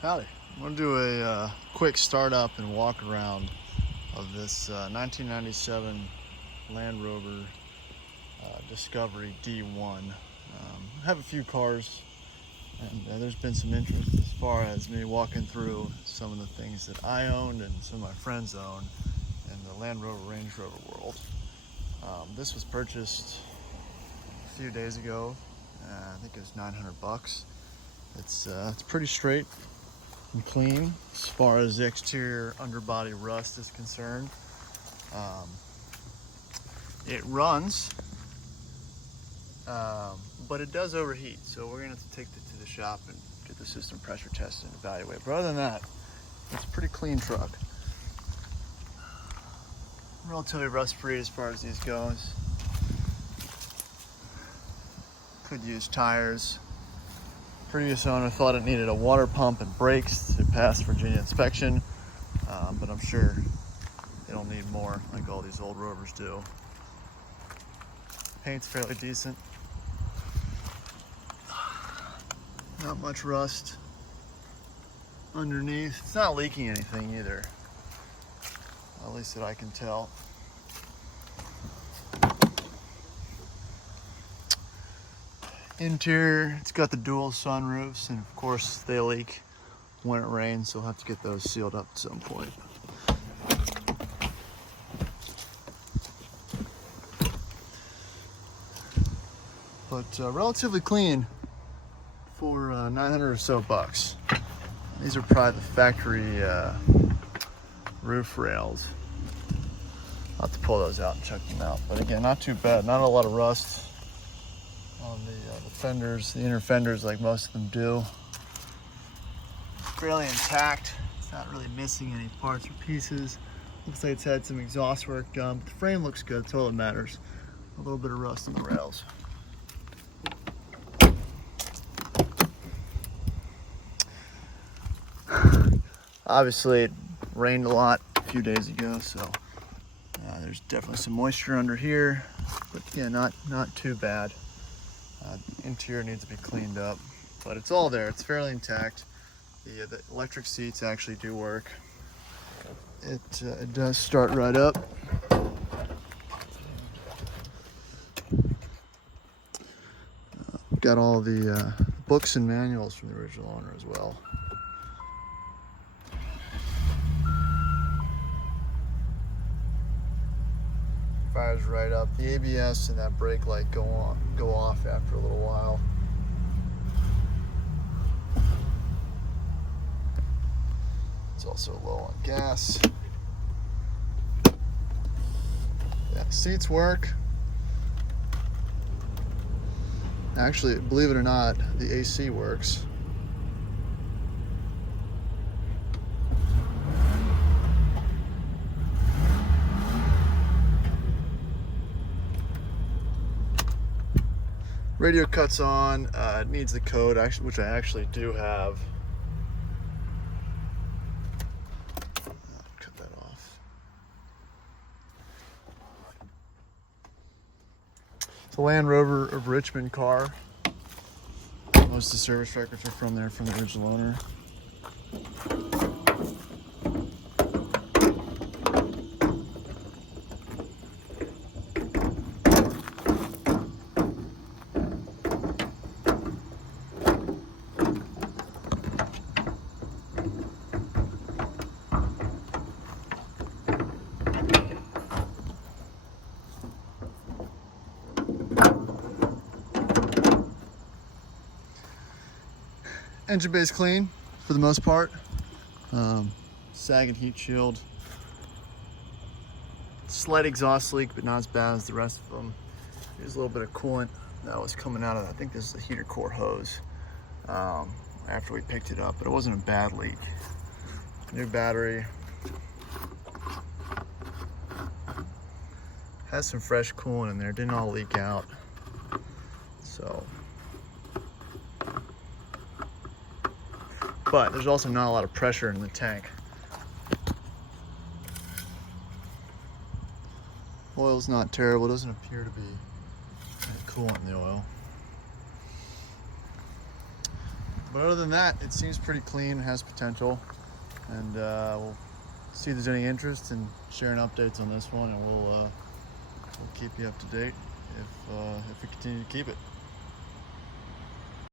Howdy. I'm going to do a quick startup and walk around of this 1997 Land Rover Discovery D1. I have a few cars, and there's been some interest as far as me walking through some of the things that I owned and some of my friends own in the Land Rover Range Rover world. This was purchased a few days ago. I think it was $900. It's pretty straight and clean as far as the exterior underbody rust is concerned. It runs, but it does overheat, so we're gonna have to take it to the shop and get the system pressure tested and evaluate. But other than that, it's a pretty clean truck. Relatively rust free as far as these goes. Could use tires. Previous owner thought it needed a water pump and brakes to pass Virginia inspection, but I'm sure it'll need more, like all these old Rovers do. Paint's fairly decent. Not much rust underneath. It's not leaking anything either, at least that I can tell. Interior, it's got the dual sunroofs, and of course they leak when it rains, so we'll have to get those sealed up at some point. But relatively clean for 900 or so bucks. These are probably the factory roof rails. I'll have to pull those out and check them out. But again, not too bad. Not a lot of rust on the fenders, the inner fenders, like most of them do. Fairly intact. It's not really missing any parts or pieces. Looks like it's had some exhaust work done, but the frame looks good. That's all that matters. A little bit of rust on the rails. Obviously, it rained a lot a few days ago, so there's definitely some moisture under here, but yeah, not too bad. Interior needs to be cleaned up, but it's all there. It's fairly intact. The electric seats actually do work. It does start right up. Got all the books and manuals from the original owner as well. Fires right up. The ABS and that brake light go off after a little while. It's also low on gas. Yeah, seats work. Actually, believe it or not, the AC works. Radio cuts on. It needs the code, which I actually do have. Cut that off. It's a Land Rover of Richmond car. Most of the service records are from there, from the original owner. Engine bay's clean for the most part. Sagging heat shield. Slight exhaust leak, but not as bad as the rest of them. There's a little bit of coolant that was coming out of it. I think this is the heater core hose after we picked it up, but it wasn't a bad leak. New battery. Has some fresh coolant in there. Didn't all leak out. So. But there's also not a lot of pressure in the tank. Oil's not terrible. It doesn't appear to be any coolant in the oil. But other than that, it seems pretty clean, has potential, and we'll see if there's any interest in sharing updates on this one, and we'll keep you up to date if we continue to keep it.